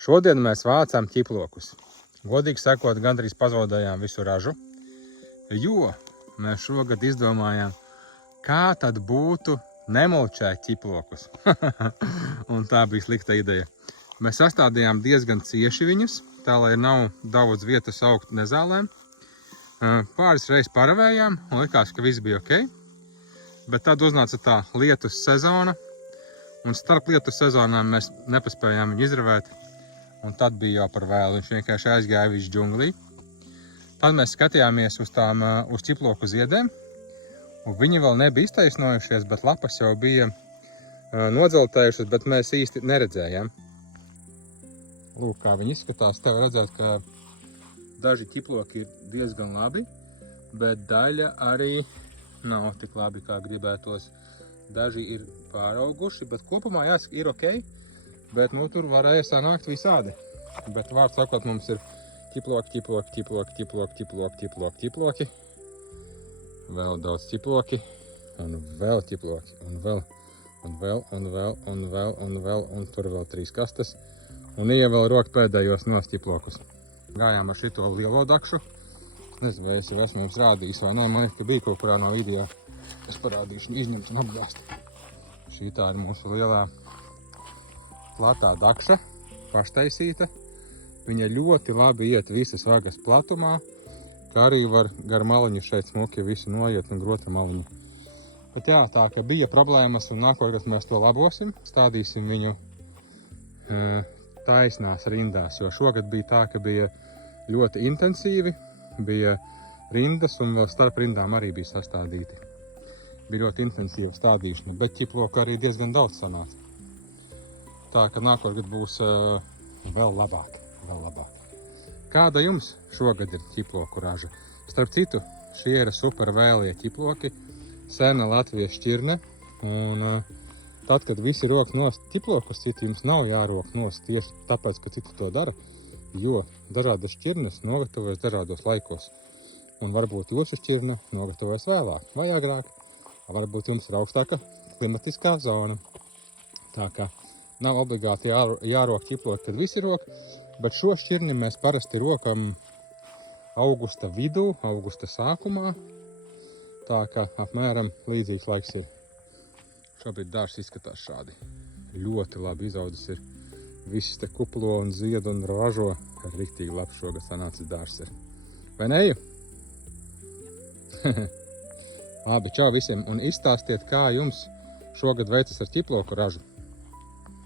Šodien mēs vācām ķiplokus. Godīgi sakot, gandrīz pazaudējām visu ražu, jo mēs šogad izdomājām, kā tad būtu nemulčēt ķiplokus. Un tā bija slikta ideja. Mēs sastādījām diezgan cieši viņus, tā lai nav daudz vietas augt nezālēm. Pāris reizes paravējām un likās, ka viss bija ok. Bet tad uznāca tā lietus sezona, un starp lietus sezonām mēs nepaspējām viņu izravēt. Un tad bija jau par vēlu, viņš vienkārši aizgāja visu džunglī. Tad mēs skatījāmies uz ķiploku ziedēm, un viņi vēl nebija iztaisnojušies, bet lapas jau bija nodzeltējušas, bet mēs īsti neredzējām. Lūk, kā viņi izskatās. Tev redzēt, ka daži ķiploki ir diezgan labi, bet daļa arī nav tik labi, kā gribētos. Daži ir pārauguši, bet kopumā jāsaka, ir ok. Bet nu tur varēja sanākt visādi. Bet vārds sakot, mums ir ķiploki. Vēl daudz ķiploki. Un vēl ķiploki. Un tur vēl 3 kastes. Un ievēl roku pēdējos nost ķiplokus. Gājām ar šito lielo dakšu. Nezinu, vai es jau esmu jums rādījis vai ne. Man ir, ka bija kaut kurā no video. Es parādīšu izņemt un apgāst. Šī tā ir mūsu lielā platā dakša, paštaisīta. Viņa ļoti labi iet visas vagas platumā, kā arī var gar maliņu šeit smuki visu noiet un grota maliņu. Bet jā, tā ka bija problēmas un nākošais mēs to labosim, stādīsim viņu taisnās rindās, jo šogad bija tā, ka bija ļoti intensīvi, bija rindas un vēl starp rindām arī bija sastādīti. Bija ļoti intensīva stādīšana, bet ķiploku arī diezgan daudz sanāca. Tā, ka nākamgad būs vēl labāk. Kāda jums šogad ir ķiploku raža? Starp citu, šie ir super vēlie ķiploki, sena Latvijas šķirne. Un tad, kad visi rok nost ķiplokus, citi jums nav jārok nost tieši tāpēc, ka citi to dara, jo dažādas šķirnes nogatavojas dažādos laikos. Un varbūt jūsu šķirne nogatavojas vēlāk vai agrāk. Varbūt jums ir augstāka klimatiskā zona. Tā kā nav obligāti jārok ķiploki, kad visi rok, bet šo šķirni mēs parasti rokam augusta vidū, augusta sākumā. Tā kā apmēram līdzīgs laiks ir. Šobrīd dārs izskatās šādi. Ļoti labi izaudzis ir. Viss te kuplo un zied un ražo. Riktīgi labs šogad sanācis dārs ir. Vai ne? Labi, čau visiem un izstāstiet, kā jums šogad veicas ar ķiploku ražu.